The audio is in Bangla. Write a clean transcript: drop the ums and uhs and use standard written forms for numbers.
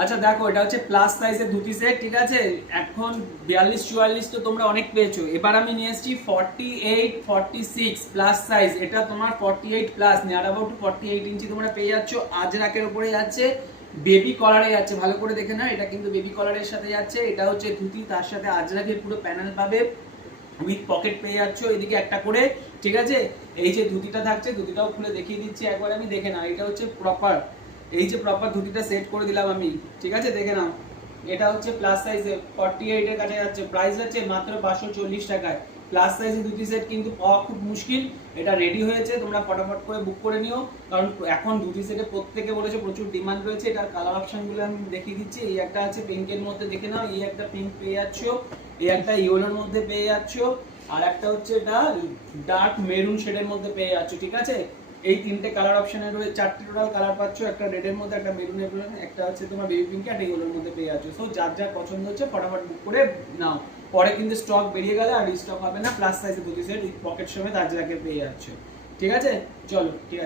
আচ্ছা দেখো, এটা হচ্ছে প্লাস সাইজের ধুতি সেট, ঠিক আছে। এখন 42-44 তো তোমরা অনেক পেয়েছো, এবার আমি নিয়ে এসেছি 48-46 প্লাস সাইজ। এটা তোমার 48 প্লাস, নিয়ার অ্যাবাউট 48 ইঞ্চি তোমরা পেয়ে যাচ্ছ। আজরাকের উপরে যাচ্ছে, বেবি কলারে যাচ্ছে, ভালো করে দেখে না, এটা কিন্তু বেবি কলারের সাথে যাচ্ছে। এটা হচ্ছে ধুতি, তার সাথে আজরাকের পুরো প্যানেল পাবে, উইথ পকেট পেয়ে যাচ্ছ এদিকে একটা করে, ঠিক আছে। এই যে ধুতিটা থাকছে, ধুতিটাও খুলে দেখিয়ে দিচ্ছি একবার, আমি দেখে নাও। এটা হচ্ছে প্রপার, এই যে প্রপার ধুতিটা সেট করে দিলাম আমি, ঠিক আছে, দেখে নাও। এটা হচ্ছে প্লাস সাইজে 48 এর কাছে যাচ্ছে, প্রাইস যাচ্ছে মাত্র 540 টাকায়। প্লাস সাইজের ধুতি সেট কিন্তু পাওয়া খুব মুশকিল। এটা রেডি হয়েছে, তোমরা ফটাফট করে বুক করে নিও, কারণ এখন ধুতি সেটে প্রত্যেকে বলেছে প্রচুর ডিমান্ড রয়েছে। এটার কালার অপশনগুলো আমি দেখিয়ে দিচ্ছি। এই একটা আছে পিঙ্কের মধ্যে, দেখে নাও, এই একটা পিঙ্ক পেয়ে যাচ্ছ, এই একটা ইয়েলোর মধ্যে পেয়ে যাচ্ছ, আর একটা হচ্ছে এটা ডার্ক মেরুন শেডের মধ্যে পেয়ে যাচ্ছ, ঠিক আছে। এই তিনটে কালার অপশনে রয়েছে, চারটে টোটাল কালার পাচ্ছ, একটা রেডের মধ্যে, একটা মেরুনের মধ্যে, একটা হচ্ছে তোমার বেবি পিঙ্ক, একটা ইয়েলোর মধ্যে পেয়ে যাচ্ছ। সো যার যার পছন্দ হচ্ছে ফটাফট বুক করে নাও, পরে কিন্তু স্টক বেরিয়ে গেলে আর রিস্টক হবে না। প্লাস সাইজে ধুতি সেট পকেট সমেত আজরাকে পেয়ে যাচ্ছ, ঠিক আছে। চলো, ঠিক আছে।